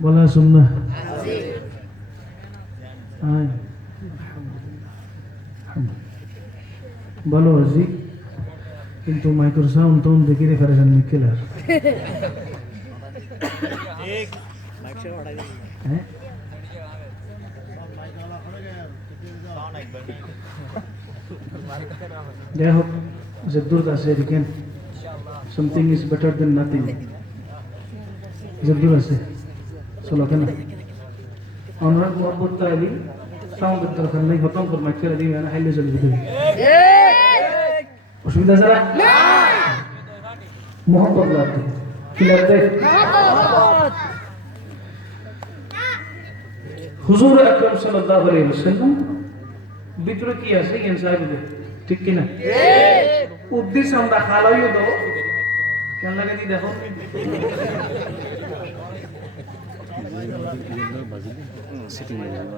বলা শুননা ভালো আছি কিন্তু মাইক্রো সাউন্ড তো দেখি রেফারেশন মিকেলার হ্যাঁ যাই হোক জদ্দুর আছে এদিকেন something is better than nothing জদ্দুর আছে চলো কেন আমরা মোহাম্মদ আলী সাউন্ডের দরকার নেই খতম করে মাইক করে দিই না হাইলে চলে যেতে অসুবিধা ছাড়া মোহাম্মদ লাগবে কি লাগবে হুজুর আকরাম সাল্লাল্লাহু আলাইহি ওয়াসাল্লাম ভিতরে কি আছে ইনসাইডে ঠিক কি না উদ্দেশ্য আমরা খালাইও দাও কেন লাগে দি দেখো সিটিং এ যাবে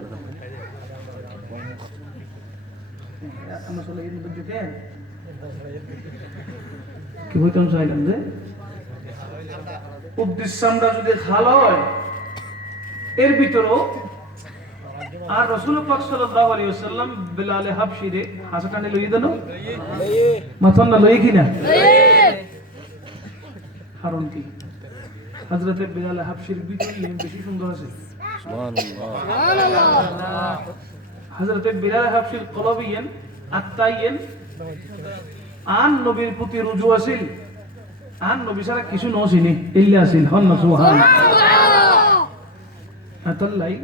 আমরা চলে এই মধ্যে যেতে কি হইতাম চাইলাম যে উদ্দেশ্য আমরা যদি খালা হয় এর ভিতরেও আর রাসূল পাক সাল্লাল্লাহু আলাইহি ওয়াসাল্লাম বিলাল হাবশিরে হাসাটানে লই দেন মাথন না লই কিনা কারণ কি হযরত বিলাল হাবশির ভিতরে বেশি সুন্দর আছে সুবহানাল্লাহ সুবহানাল্লাহ হযরত বিলাল হাবশির কলবিয়ান আত্মাইয়ান আন নবীর প্রতি রুজু আছিল আন নবী ছাড়া কিছু নছিনি ইল্লা আছিল হন না সুবহানাল্লাহ আতাল্লাই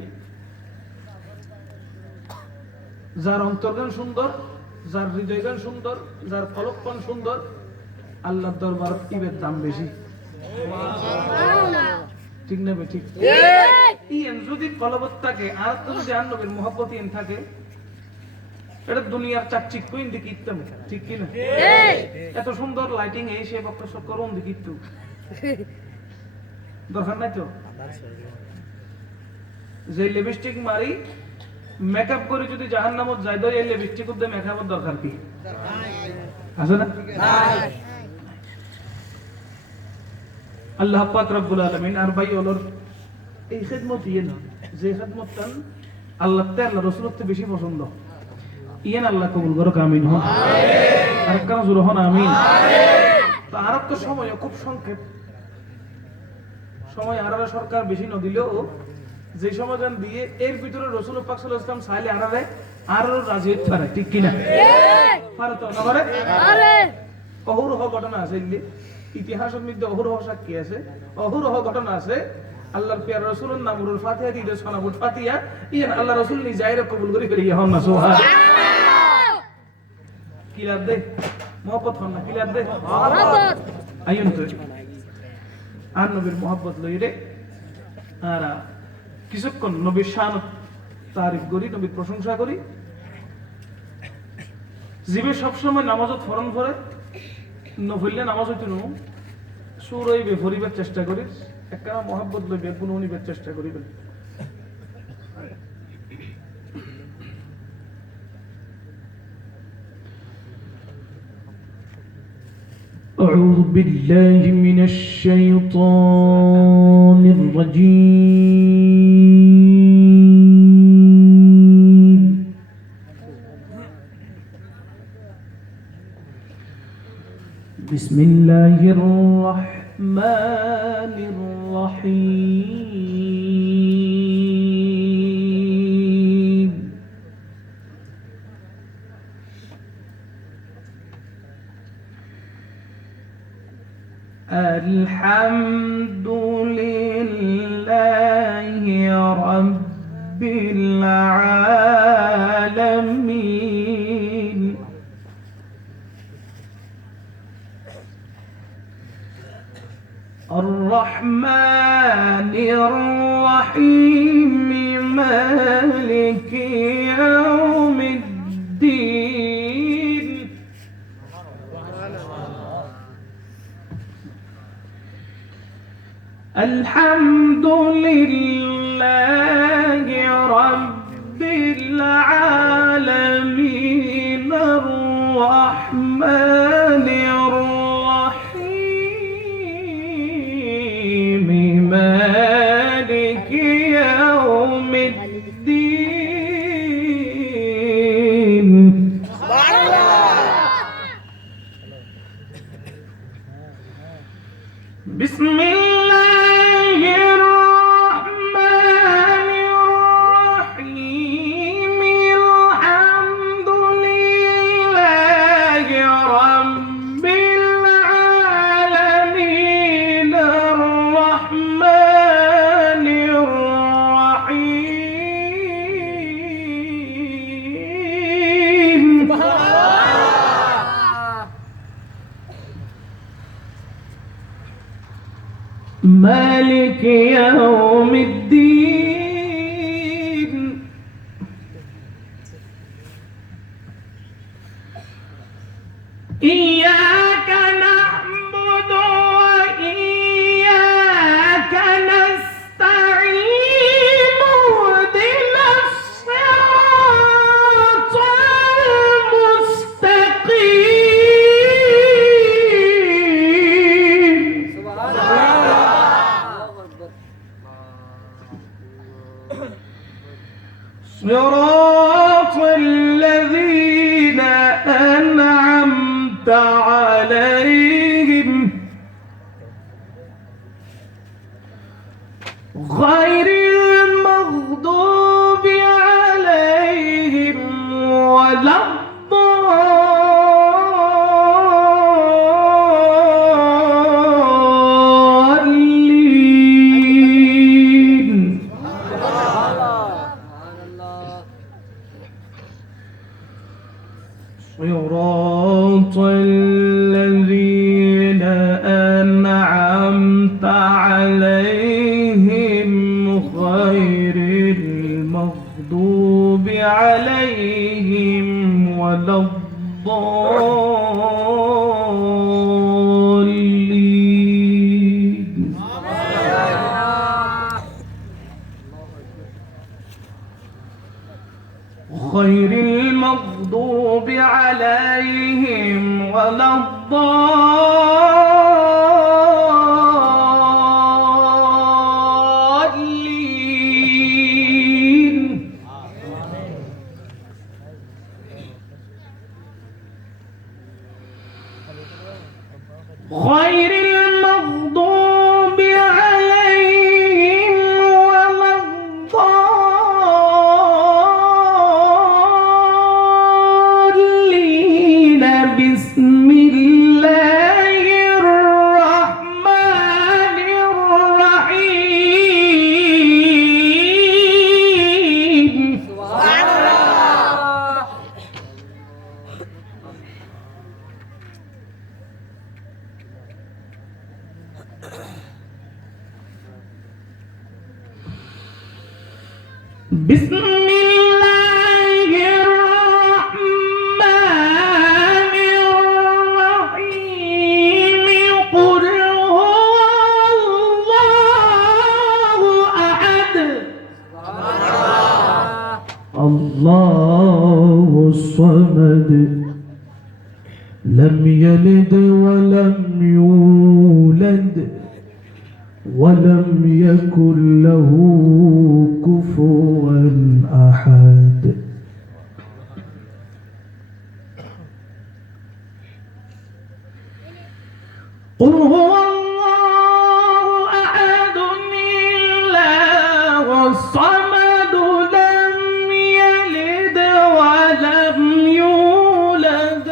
যার অন্তর্গান সুন্দর যার হৃদয়গান সুন্দর যার কলবপান সুন্দর আল্লাহর দরবারে ইবের দাম বেশি ঠিক না বে ঠিক ইয়েন যদি কলবত থাকে আর তো যদি আর নবীর মহব্বত ইয়েন থাকে এটা দুনিয়ার চাকচিক কইন দেখিতাম ঠিক কি না এত সুন্দর লাইটিং এই সে বক্ত সব করুন দেখিতু দরকার নাই তো যে লিপস্টিক মারি মেকআপ করে যদি জাহান্নামত যাই দই এই লিপস্টিক উদ্দে মেকআপের দরকার কি আছে না নাই আল্লাহ পাক রব্বুল আলামিন আর ভাই ওলর এই খিদমত ইয়েন যে খিদমতটান আল্লাহ তে আল্লাহ রাসূলতে বেশি পছন্দ ইয়েন আল্লাহ কবুল করুক আমিন আমিন আর কারণ জোরে হন আমিন আমিন তো আর তো সময় খুব সংক্ষেপ সময় আর সরকার বেশি ন দিলেও যে সমাধান দিয়ে এর ভিতরে রাসূল পাক সাল্লাল্লাহু আলাইহি ওয়াসাল্লাম চাইলে আরো রাজি হতে পারে ঠিক কি না পারে তো না পারে পারে অহরহ ঘটনা আছে ইতিহাসের মধ্যে অহরহ সাক্ষী আছে অহরহ ঘটনা আছে আল্লাহর প্রিয় রাসূলের নামুল ফাতিহা দিয়ে সোনাবুল ফাতিহা ইয়েন আল্লাহ রাসূল নিজাইরে কবুল করে ফেলি হন না সুবহানাল্লাহ কি লাভ দে মহব্বত হন না কি লাভ দে মহব্বত আইন তো আর নবীর মহব্বত লইরে আর কিছুক্ষণ নবীর শান তারিফ করি নবীর প্রশংসা করি জিবে সবসময় নামাজত ফরন করে নফিলে নামাজ হইতো নো সুর হইবে ফরিবার চেষ্টা করিস একটা মহব্বত লইবে গুণনিবার চেষ্টা করিবেন أعوذ بالله من الشيطان الرجيم بسم الله الرحمن الرحيم الحمد لله رب العالمين الرحمن الرحيم مالك يوم الدين الحمد لله رب العالمين الرحمن الرحيم بسم الله الرحمن الرحيم الحمد لله رب العالمين الرحمن الرحيم مالك يوم الدين إياك نعبد وإياك نستعين اهدنا الصراط المستقيم صراط الذين أنعمت عليهم غير المغضوب عليهم ولا الضالين صراط الذين أنعمت عليهم غير المغضوب عليهم ولا الضالين غير المغضوب عليهم ولا الضالين غير المغضوب عليهم ولا الضالين بسم الله الرحمن الرحيم بسم الله الرحمن الرحيم قل هو الله أحد الله الصمد لم يلد ولم يولد ولم يكن له كفوا أحد قل هو الله أحد الله الصمد لم يلد ولم يولد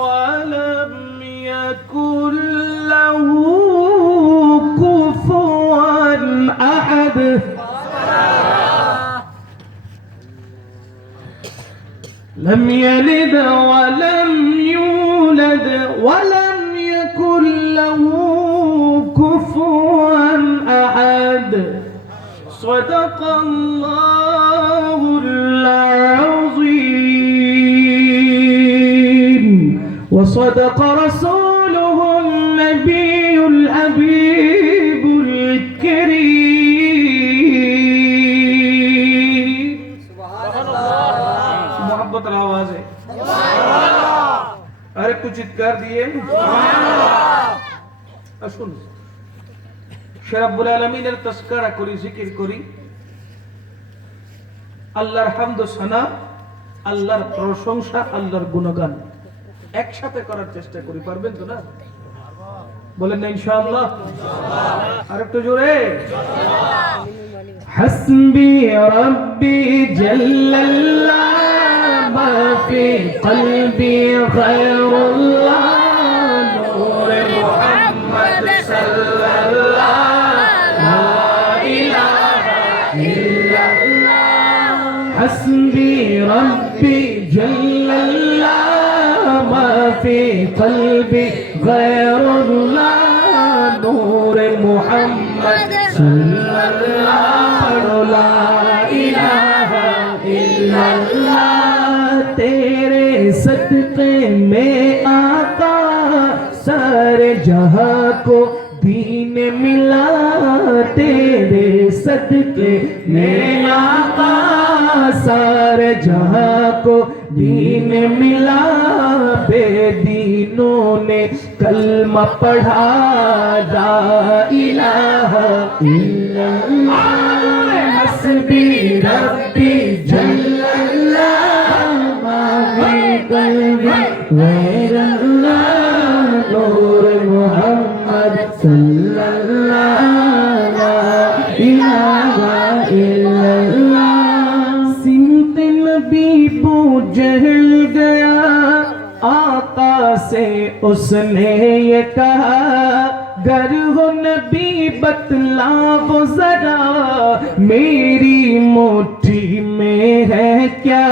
ولم يكن له كفوا أحد لم يلد ولم يولد ولم يكن له كفوا أحد صدق الله العظيم وصدق رسوله النبي الحبيب الكريم سبحان الله محبت الآواز है अरे कुछ चित्कार दिए আসুন সে রব্বুল আলামিনের তাজকিরা করি জিকির করি আল্লাহর হামদ ও সানা আল্লাহর প্রশংসা আল্লাহর গুণগান একসাথে করার চেষ্টা করি পারবেন তো না বলেন না ইনশাআল্লাহ? আর একটু জোরে। হাসবি রব্বি জাল্লাল্লাহ মা ফি কলবি গায়রুল্লাহ নূরে মুহাম্মদ সাল্লাল্লাহ লা ইলাহা ইল্লাল্লাহ। হাসবি রব্বি জাল্লাল্লাহ মা ফি কলবি গায়রুল্লাহ নূরে মুহাম্মদ সাল্লাল্লাহ লা ইলাহা इल्लल्लाह। तेरे सदक़े में आका सारे जहां को दीन मिला, तेरे सदक़े में आका सारे जहां को दीन मिला। बेदीनों ने कलमा पढ़ा ला इलाहा इल्लल्लाह। हस्बी रब्बी जल्लल्लाह मा फी क़ल्बी गैरुल्लाह नूर मुहम्मद सल्लल्लाह ला इलाहा इल्लल्लाह। सिमत नबी को जहल गया आका से उसने ये कहा, गर हो नबी बतलाओ जरा मेरी मुट्ठी में है क्या।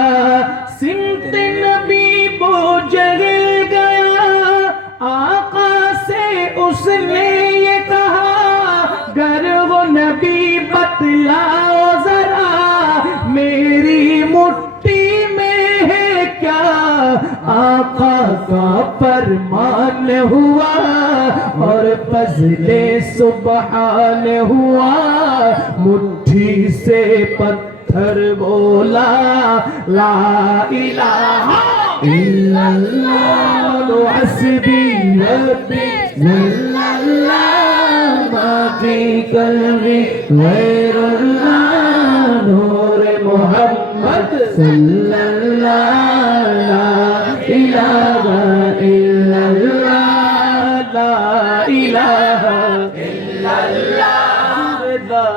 सिमत नबी वो जल गया आका से उसने ये कहा, गर हो नबी बतलाओ जरा मेरी मुट्ठी में है क्या। आका का फरमान हुआ और फज़ले सुबहान हुआ, मुट्ठी से पत्थर बोला ला इलाहा इल्लल्लाह। हस्बी रब्बी जल्लल्लाह मा फी क़ल्बी गैरुल्लाह नूर मुहम्मद सल्लल्लाह ला इलाहा इल्लल्लाह ला इलाहा इल्लल्लाह ला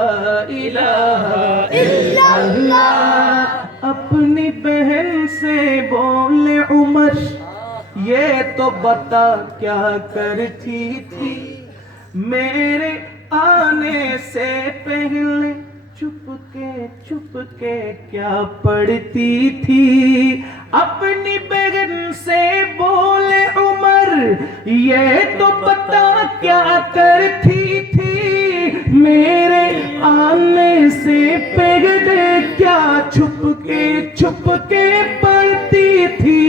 इलाहा इल्लल्लाह। अपनी बहन से बोले उमर ये तो बता क्या करती थी, मेरे आने से पहले चुपके क्या पढ़ती थी। अपनी बहन से बोले उमर ये तो पता क्या करती थी, मेरे आने से पहले क्या छुपके पढ़ती थी।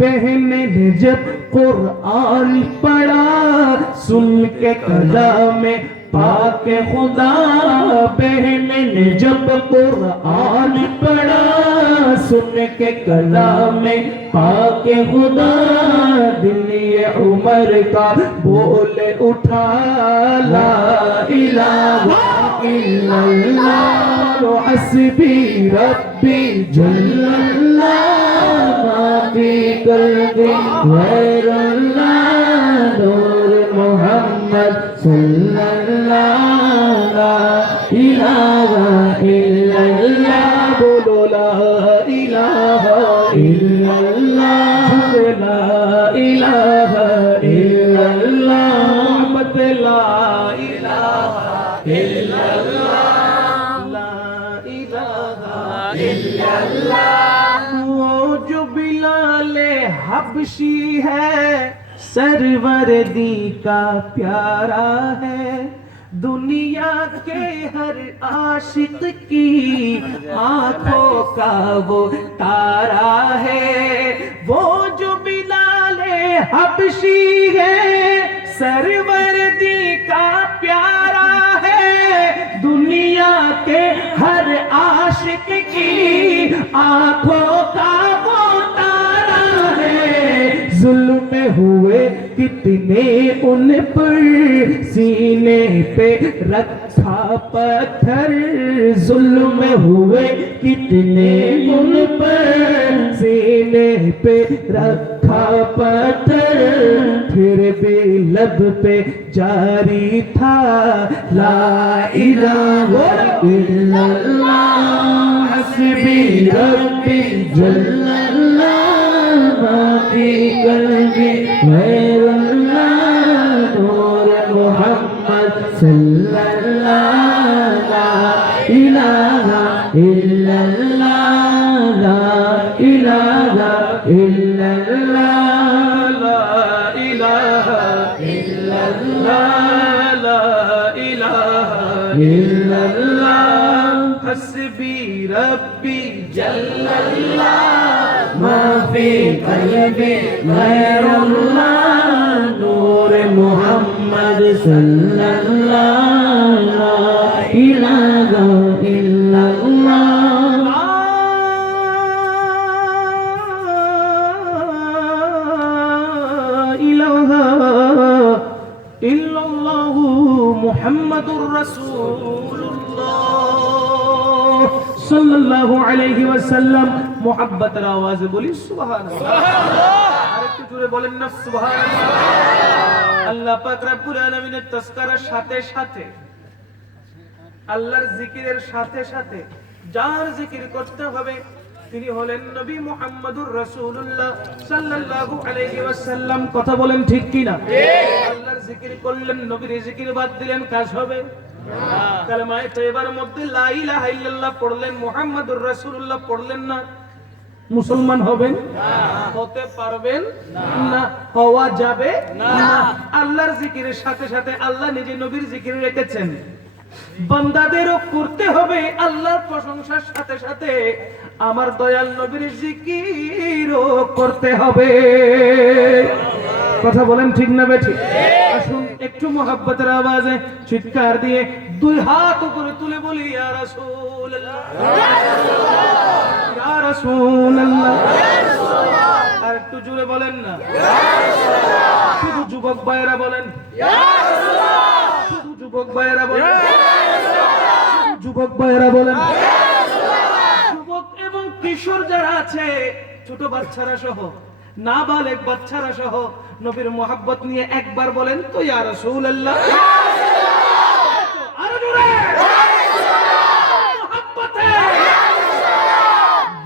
बहन ने जब कुरान पढ़ा सुन के कलाम पाक खुदा, बहन ने जब कुरान पढ़ा सुन के कलाम पाक खुदा, दिल ये उमर का बोल उठा ला इलाहा इल्लल्लाह। हस्बी रब्बी जल्लल्लाह मा फी क़ल्बी गैरुल्लाह नूर मुहम्मद सल्लल्लाह ला इलाहा इल्लल्लाह। बोलो ला इलाहा इल्लल्लाह ला इलाहा इल्लल्लाह मुहम्मद ला इलाहा इल्लल्लाह ला इलाहा इल्लल्लाह। वो जो बिलाले हबशी है सरवरदी का प्यारा है, दुनिया के हर आशिक की आंखों का वो तारा है। वो जो बिलाले हबशी है सरवरदी का प्यारा है, दुनिया के हर आशिक की आंखों का वो तारा है। जुल्म हुए कितने उन पर सीने पे रखा पत्थर, जुल्म हुए कितने उन पर सीने पे रखा تھا پتھر پھر بھی لب پہ جاری تھا لا الہ الا اللہ حسبی ربی جل اللہ ما فی قلبی غیر اللہ نور محمد صلی اللہ لا الہ الا اللہ لا الہ الا اللہ لا الہ الا اللہ لا الہ الا اللہ حسبی ربی جل اللہ ما فی قلبی غیر اللہ نور محمد صلی اللہ لا الہ الا اللہ لا الہ الا اللہ محمد رسول اللہ صلی اللہ علیہ وسلم محبتر آوازে বলি সুবহানাল্লাহ আরেকটু জোরে বলেন না সুবহানাল্লাহ আল্লাহ পাক রব্বুল আলামিনের তাজকিরার সাথে সাথে আল্লাহর জিকিরের সাথে সাথে যার জিকির করতে হবে তিনি হলেন নবী মুহাম্মদুর রাসূলুল্লাহ সাল্লাল্লাহু আলাইহি ওয়াসাল্লাম কথা বলেন ঠিক কি না ঠিক আল্লাহর জিকির করলেন নবীর জিকির বাদ দিলেন কাজ হবে না কালেমায়ে তয়্যিবার মধ্যে লা ইলাহা ইল্লাল্লাহ পড়লেন মুহাম্মদুর রাসূলুল্লাহ পড়লেন না মুসলমান হবেন না হতে পারবেন না হওয়া যাবে না আল্লাহর জিকিরের সাথে সাথে আল্লাহ নিজে নবীর জিকির রেখেছেন বান্দাদেরও করতে হবে আল্লাহর প্রশংসার সাথে সাথে আমার দয়াল নবীর জিকিরও করতে হবে কথা বলেন ঠিক না বেঠিক আসুন একটু মোহাব্বতের আওয়াজে চিৎকার দিয়ে দুই হাত উপরে তুলে বলি ইয়া রাসূলুল্লাহ ইয়া রাসূলুল্লাহ আর একটু জোরে বলেন না শুধু যুবক ভাইরা বলেন শুধু যুবক ভাইরা বলেন যুবক ভাইরা বলেন যুবক এবং কিশোর যারা আছে ছোট বাচ্চারা সহ নাবালেগ বাচ্চারা সহ নবীর মোহাব্বত নিয়ে একবার বলেন তো ইয়া রাসূলুল্লাহ আরো জোরে মোহাব্বতে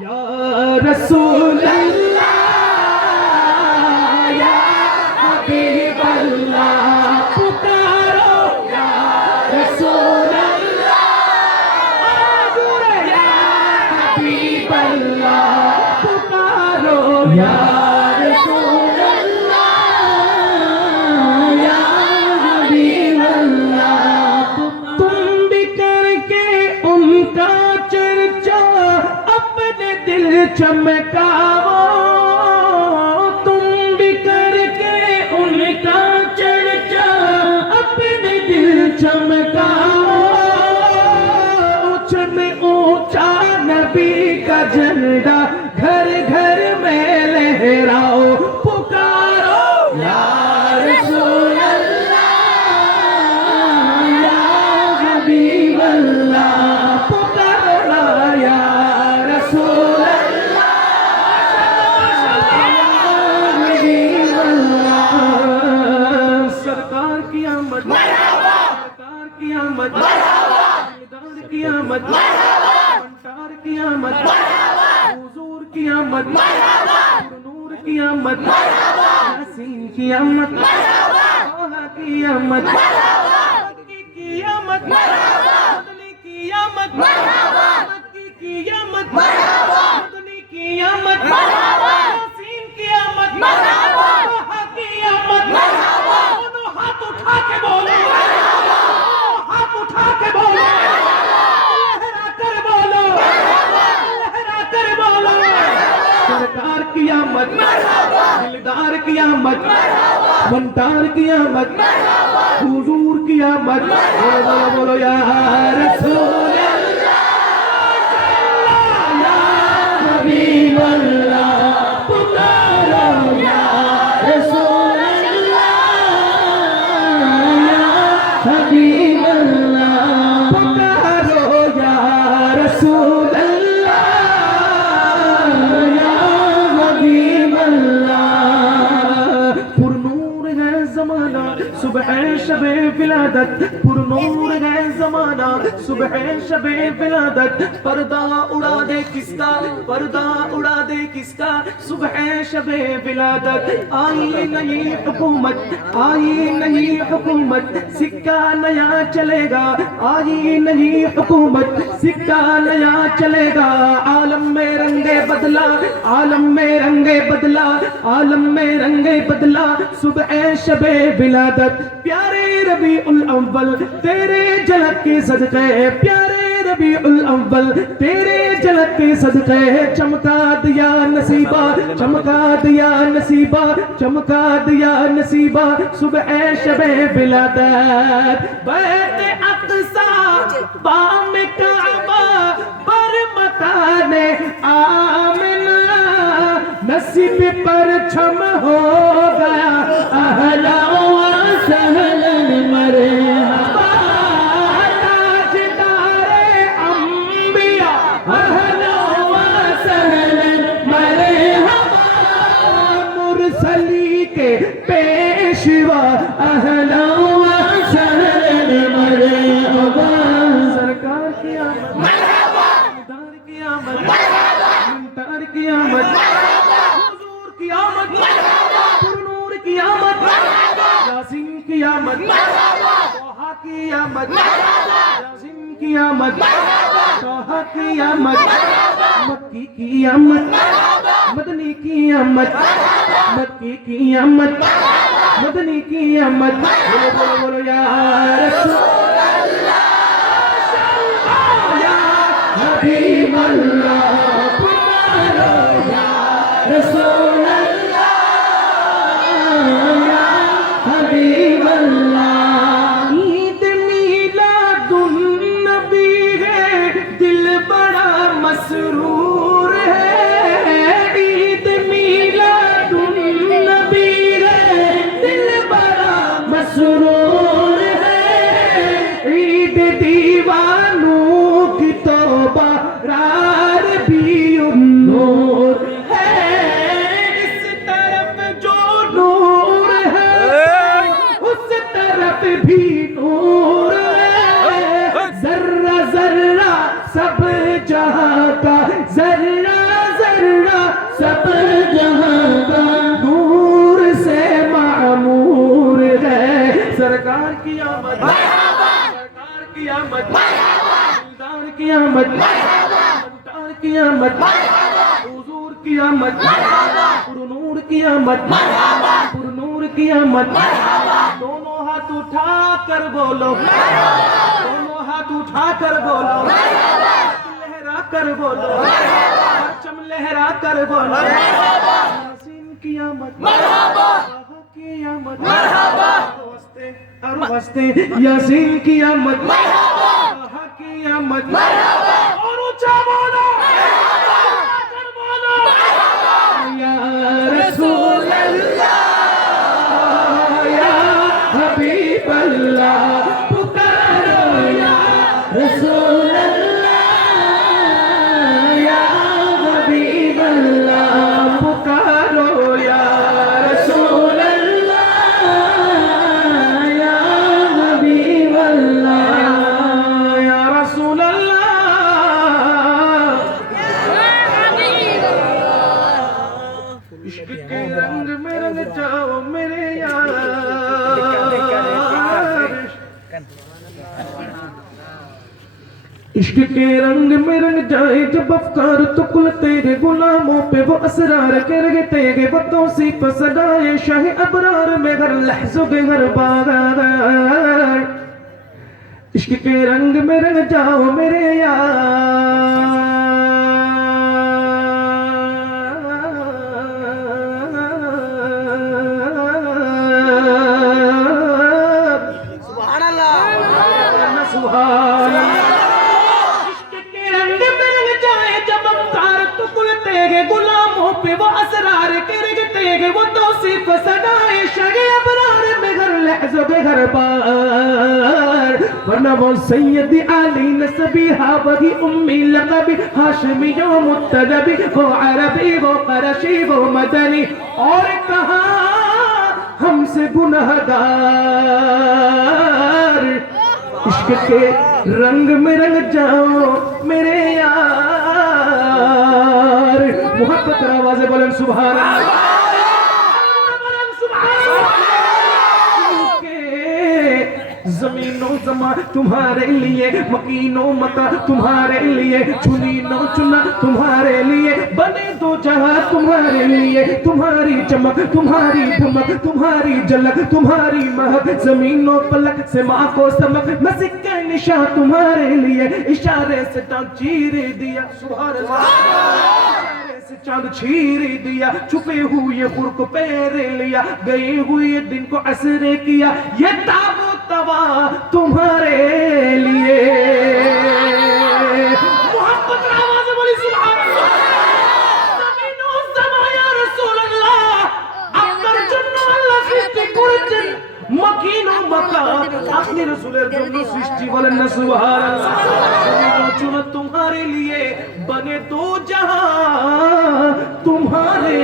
ইয়া রাসূলুল্লাহ ইয়া হাবিবাল্লাহ পুকারো ইয়া রাসূলুল্লাহ আরো জোরে ইয়া হাবিবাল্লাহ পুকারো ইয়া चमकाओ तुम भी करके उनका चर्चा अपने दिल चमकाओ ऊंचा में ऊंचा नबी का झंडा घर घर में लहराओ पुकारो या रसूल अल्लाह या हबीब अल्लाह पुकारो या रसूल कियामत मंटार कियामत हुजूर कियामत नूर कियामत यासीन कियामत तोहा कियामत की कियामत मदनी कियामत मक्की कियामत मदनी कियामत यासीन कियामत तोहा कियामत दोनों हाथ उठा के बोलो हाथ उठा के बोलो सरकार कियामत दिलदार कियामत मुनतार कियामत हुजूर कियामत बोलो बोलो बोलो या रसूल अल्लाह या हबीब अल्लाह पुकारो या रसूल अल्लाह या हबीब अल्लाह पुकारो या रसूल अल्लाह صبح شب ولادت پر نور ہے زمانہ صبح شب ولادت پردہ اڑا دے کس کا پردہ اڑا دے کس کا صبح شب ولادت آئی نئی حکومت آئی نئی حکومت سکہ نیا چلے گا آئی نئی حکومت سکہ نیا چلے گا عالم میں رنگے بدلا عالم میں رنگے بدلا عالم میں رنگے بدلا صبح شب ولادت پیارے ربیع الاول تیرے جلد کے صدقے پیارے ربیع الاول تیرے جلد کے صدقے چمکا دیا نصیبہ چمکا دیا نصیبہ چمکا دیا نصیبہ صبح شب ولادت بیت اقصی بام کعبہ پر مکان آمنہ نصیب پر چھم ہو گیا اہلا و سہلا مرحبا تاجدار انبیاء اہلا و سہلا مرحبا مرسلی کے پیشوا اہلا و سہلا مرحبا سرکار کی آمد مرحبا دار کی آمد مرحبا کی آمد حضور کی آمد پر نور کی آمد یاسین کی آمد طہ کی آمد یاسین کی آمد طہ کی آمد مکی کی آمد مدنی کی آمد مکی کی آمد مدنی کی آمد بولو بولو بولو یا رسول اللہ یا حبیب اللہ رسول اللہ یا حبیب اللہ عید میلاد النبی ہے دل بڑا مسرور ہے عید میلاد النبی ہے دل بڑا مسرور ہے عید دیوانوں کی توبہ رار بھی نور بھی نور ہے ذرہ ذرہ سب جہاں کا ذرہ ذرہ سب جہاں کا نور سے معمور ہے سرکار کی آمد سرکار کی آمد دلدار کی آمد دلدار کی آمد حضور کی آمد پر نور کی آمد پر نور کی آمد دونوں ہاتھ اٹھا کر بولو دونوں ہاتھ اٹھا کر بولو لہرا کر بولو پرچم لہرا کر بولو یاسین کی آمد طہ کی آمد اور وستے یاسین کی آمد طہ کی آمد اور اونچا بولو یا رسول اللہ حبیب اللہ پکارو یا رسول اللہ یا حبیب اللہ پکارو یا رسول اللہ یا حبیب اللہ یا رسول اللہ عشق کے رنگ میں رنگ جاؤ میرے یار عشق کے رنگ میں رنگ جائے جب افکار تو کل تیرے غلاموں پہ وہ اسرار کے رگ تیرے وہ توصیف صدائے شاہ ابرار میں ہر لحظوں کے ہر بار عشق کے رنگ میں رنگ جاؤ میرے یار غلاموں پہ وہ اسرار کے رگتے گے وہ توصیف صدائے شاہ ابرار میں ہر لحظوں کے ہر بار ورنہ وہ سید علی نسبی وہی امی لقبی ہاشمی جو متدبی وہ عربی وہ قرشی وہ مدنی اور کہاں हमसे गुनहगार इश्क के रंग में रंग जाओ मेरे यार मोहब्बत आवाज़े बोलें सुभान अल्लाह जमीनो जमा तुम्हारे लिए मकीनो मता तुम्हारे लिए चुनी नो चुना तुम्हारे लिए बने दो जहां तुम्हारे लिए तुम्हारी चमक तुम्हारी धमक तुम्हारी झलक तुम्हारी महक जमीनो पलक से माँ को समक मैं सिक्का निशा तुम्हारे लिए इशारे से चांद चीर दिया सुभान अल्लाह से चांद चीर दिया छुपे हुए खुर को पैरे लिया गए हुए दिन को असरे किया ये ताबो तवा तुम्हारे लिए मोहब्बत आवाज़ बोली सुभान अल्लाह जमीनो जमा या रसूल अल्लाह আপনার জন্য আল্লাহ সৃষ্টি করেছেন মকিন ও মাকা আপনি রাসূলের জন্য সৃষ্টি বলেন না সুবহানাল্লাহ জমিনো চুনা तुम्हारे लिए बने दो जहां तुम्हारे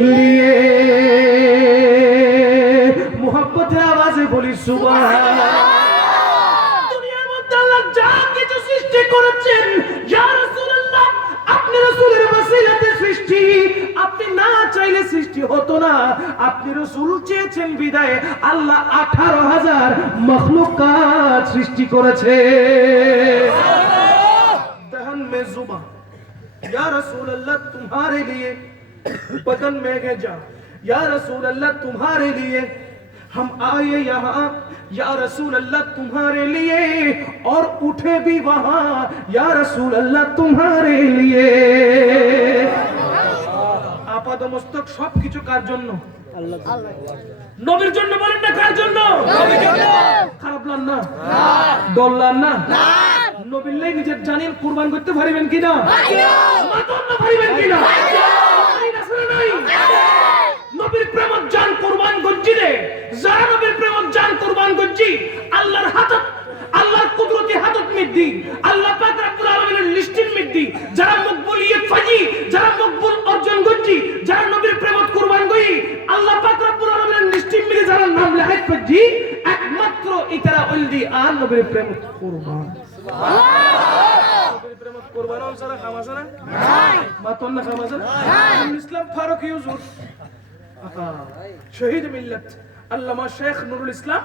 लिए मोहब्बत आवाज़ बोली सुबहान दुनियार মধ্যে আল্লাহ যা কিছু সৃষ্টি করেছেন ইয়া রাসূলুল্লাহ আপনি রাসূলের ওসিলাতে সৃষ্টি আপনি না চাইলে সৃষ্টি হতো না আপনি রাসূল চেয়েছেন বিদায় আল্লাহ 18000 মাখলুকাত সৃষ্টি করেছে दहन में जुबा या रसूल अल्लाह तुम्हारे लिए बदन में गेजा या रसूल अल्लाह तुम्हारे लिए हम आए यहाँ या रसूल अल्लाह तुम्हारे लिए और उठे भी वहाँ या रसूल अल्लाह तुम्हारे लिए আপাদমস্তক সবকিছু কার জন্য আল্লাহ নবীর জন্য বলেন না কার জন্য নবীর জন্য খারাপ লান না না দল্লান না না নবীর লাই নিজের জানের কুরবান করতে পারিবেন কিনা মাতন না পারিবেন কিনা নবীর প্রেমত জান কুরবান করছি রে যারা নবীর প্রেমত জান কুরবান করছি আল্লাহর হাতত আল্লাহর কুদরতি হাতত মিদ্দি আল্লাহ পাক রব্বুল আলামিনের লিস্টিন মিদ্দি যারা মকবুলিয়ত ফাজি যারা মকবুল অর্জন করছি যারা নবীর প্রেমত কুরবান করি আল্লাহ পাক রব্বুল আলামিনের লিস্টিন মিলে যারা নাম লেখাইত পাজি একমাত্র ইতারা ওলদি আর নবীর প্রেমত কুরবান সুবহানাল্লাহ নবীর প্রেমত কুরবান সারা খামাসা না নাই মাতন না খামাসা নাই ইসলাম ফারুক ইউসুফ শহীদ মিল্লাত আল্লামা শেখ নুরুল ইসলাম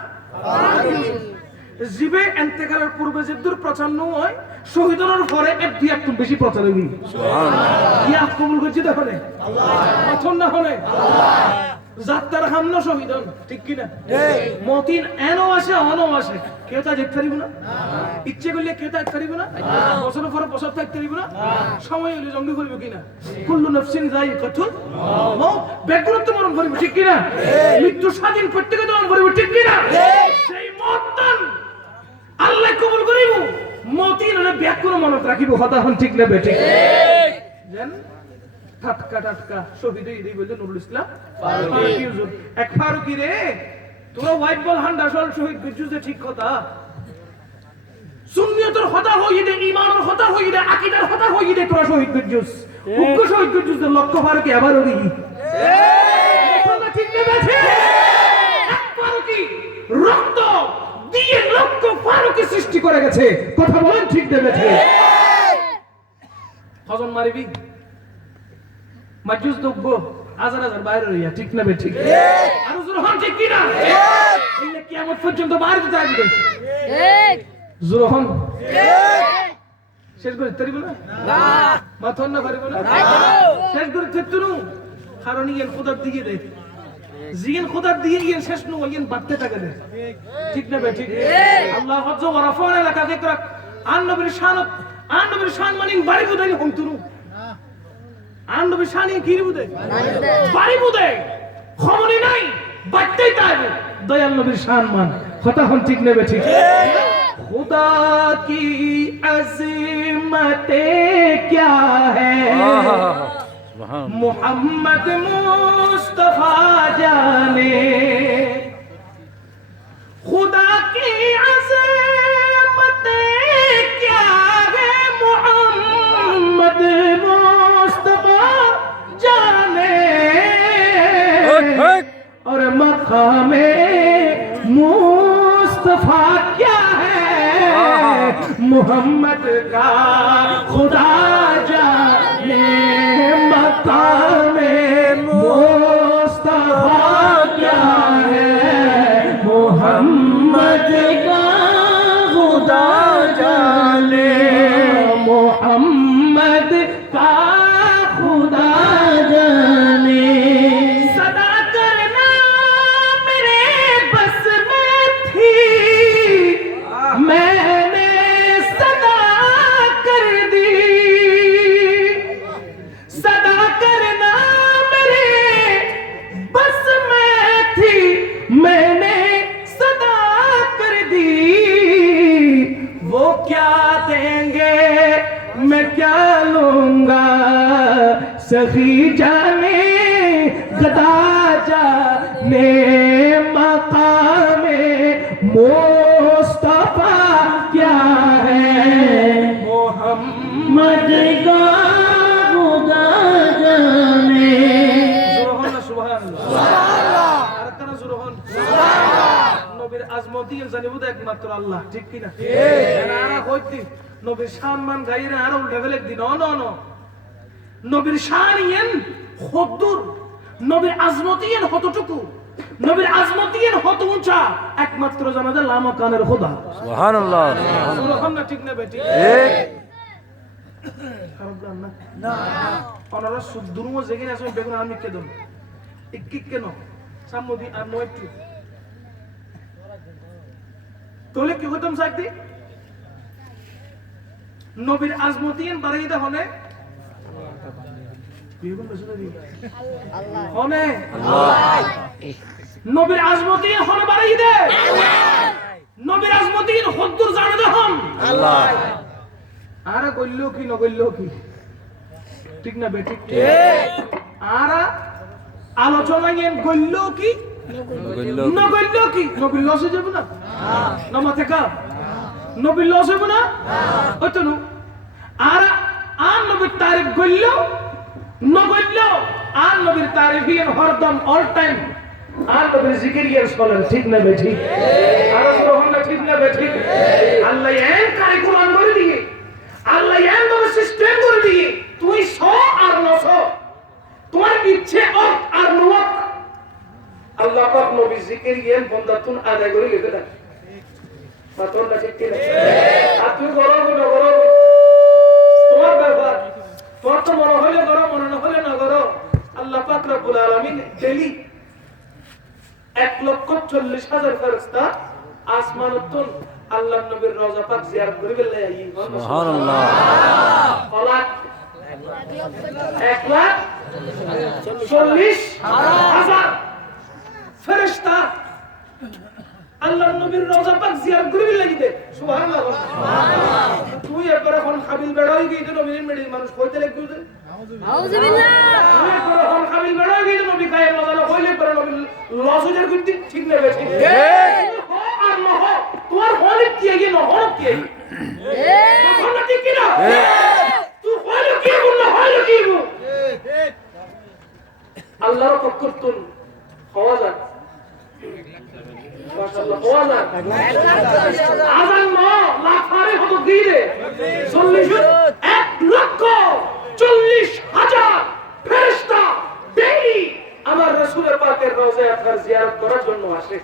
জিবে ইন্তেকালের পূর্বে যে দূর প্রচারণ হয় শহীদনের পরে এক দুই একটু বেশি প্রচার হই সুবহানাল্লাহ ইয়া কবুল করছি দেখনে আল্লাহ মাথন না হলে আল্লাহ যাত্রার হামনা শহীদন ঠিক কি না ঠিক মতিন এনো আসে অনো আসে কেউ তা দেখতে পারিব না ইচ্ছে করলে কেউ তা দেখতে পারিব না বছরের পরে বছর থাকতে পারিব না সময় হলে জঙ্গি করব কিনা কুল্লু নাফসিন যায়িকাতুল মউত বেগুরত মরণ করব ঠিক কি না মৃত্যু স্বাধীন প্রত্যেকে মরণ করব ঠিক কি না সেই মতন আল্লাহ কবুল করিব মতিন না বেগুর মনত রাখিব কথা হন ঠিক না বেঠিক ঠিক জান টাটকা টাটকা শহীদ হই বলে নুরুল ইসলাম ফারুক ইউসুফ এক ফারুকি রে তোরা হোয়াইট বল হান্ডা সল শহীদ করছিস যে ঠিক কথা সুন্নিয়তের কথা হই দে ঈমানের কথা হই দে আকীদার কথা হই দে তোরা শহীদ করছিস উগ্র শহীদ করছিস লক্ষ ফারুকি আবার হই ঠিক কথা ঠিক না বেঠে এক ফারুকি রক্ত দিয়ে লক্ষ ফারুকি সৃষ্টি করে গেছে কথা বলেন ঠিক না বেঠে হজম মারিবি মাজুস দুব্বো হাজার হাজার বাইরে রইয়া ঠিক না বে ঠিক আর জুরহান ঠিক কি না ঠিক এই কিয়ামত পর্যন্ত বাইরে দিতে আসবে ঠিক জুরহান ঠিক শেষ করে তরিব না না মাথন না পারিব না শেষ করে তেতুনু কারণ ইয়েন খোদার দিকে দে জিন খোদার দিকে ইয়েন শেষ নু ইয়েন বাড়তে থাকে দে ঠিক না বে ঠিক আল্লাহ হজ্জ ওয়া রাফানা লাকা যিকরাক আন নবীর শান মানিন বাড়ি বুদাই হমতুনু আন নবীর শানি কি বুদে বাড়ি বুদে ক্ষমনি নাই বাড়তেই তাইবে দয়াল নবীর শান মান কথা হন ঠিক নেবে ঠিক खुदा की अज़मतें क्या है मोहम्मद मुस्तफा जाने खुदा की अज़मतें क्या है मोहम्मद मुस्तफा जाने और मखा मुस्तफा क्या है मोहम्मद का खुदा जाने मकाम मुस्तफा क्या है मोहम्मद का खुदा जाने मोहम्मद का खुदा जाने सदा करना मेरे बस में थी मैंने सदा कर दी सदा करना मेरे बस में थी मैंने सदा कर दी वो क्या देंगे मैं क्या लूंगा सखी जाने गदा जाने मकामे मुस्तफा क्या है मोहम्मद का खुदा जाने নবীর আজমতি জানিব একমাত্র আল্লাহ ঠিক কি না এরা কইতি নবীর সম্মান গাইরা আর উল্টা ফেলে দি ন নবীর শানিয়েন কদ্দুর নবীর আজমতিয়েন কতটুকু নবীর আজমতিয়েন কত উঁচা একমাত্র জানা যায় লামা কানের খোদা সুবহানাল্লাহ সুবহানাল্লাহ ঠিক না বেটি ঠিক খারাপ না না ওনারা সুদুরমো যেখানে আছে বেগুন আমি কে দেব ইক্কি কেন সামুদি আর নয়টু তোলে কি হতম সাইদি নবীর আজমতিয়েন বাড়াইতে হলে নবীর আজমতিয়েন হলে বাড়াইতে নবীর আজমতিয়েন হদ্দুর জানাতে হন আর কইল কি নকইল কি ঠিক না বে ঠিক আর আলোচনায় কইল কি নকইল কি নবীর লসে যাব না নমা থেকে নবীর লস হইব না হইতো না আর আর নবীর তারিফ কইল নকইল আর নবীর তারিফ হিয়েন হরদম অল টাইম আর নবীর জিকির ইয়ার বলেন ঠিক না বে ঠিক আর তখন না ঠিক না বে ঠিক আল্লাহ এন কারিকুলাম করে দিয়ে আল্লাহ এন তোমার সিস্টেম করে দিয়ে তুই সো আর নস তোমার ইচ্ছে অক আর নক আল্লাহ পাক নবী জিকির ইয়ান বন্দাতুন আদায় করে লিখে দেন মাতন না ঠিক না আর তুই গরম তোমার ব্যাপার তোর তো মনে হলে গরম মনে না হলে না গরম আল্লাহ পাক রব্বুল আলামিন ডেইলি 1,40,000 ফেরেশতা আসমানতুন আল্লাহর নবীর রওজা পাক জিয়ারত করিবে লাই সুবহানাল্লাহ ফলাক 1,40,000 ফেরেশতা আল্লাহর নবীর রওজা পাক জিয়ারত করিবে লাগিতে সুবহানাল্লাহ সুবহানাল্লাহ তুই একবার এখন কাবিল বেড়াই গইতে নবীর মেডি মানুষ কইতে লাগবে আউযুবিল্লাহ তুই একবার এখন কাবিল বেড়াই গইতে নবী কায়ে মজালা কইলে পরে নবী লসুজের কইতে ঠিক না বে ঠিক আর নহ তোমার হলে কি আগে নহ কি তখন না ঠিক কি না তুই হলে কি বল হলে কি বল আল্লাহর পক্ষতুন হওয়া যায় মাশাআল্লাহ হওয়া যায় আজান ন লাফারে কত দিলে 1,40,000 ফেরেশতা ডেইলি আমার রাসূলের পাকের রওজায়ে আতহার জিয়ারত করার জন্য আসে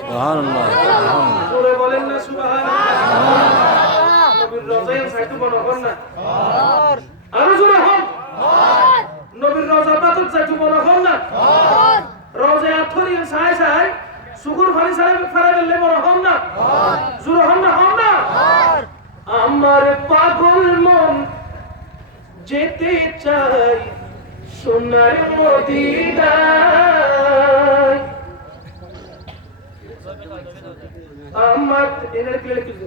সুবহানাল্লাহ জোরে বলেন না সুবহানাল্লাহ নবীর রওজায়ে সাইতু বনগণ না আর জোরে হন নবীর রওজা পাক সাইতু বনগণ না রওজায়ে আতহার সাই সাই সুকুর ফানি সাই ফেরাইলে বনগণ না জোরে হন না আমার পাগল মন যেতে চাই সোনার মদিনায় আমার এনার কি লিখেছে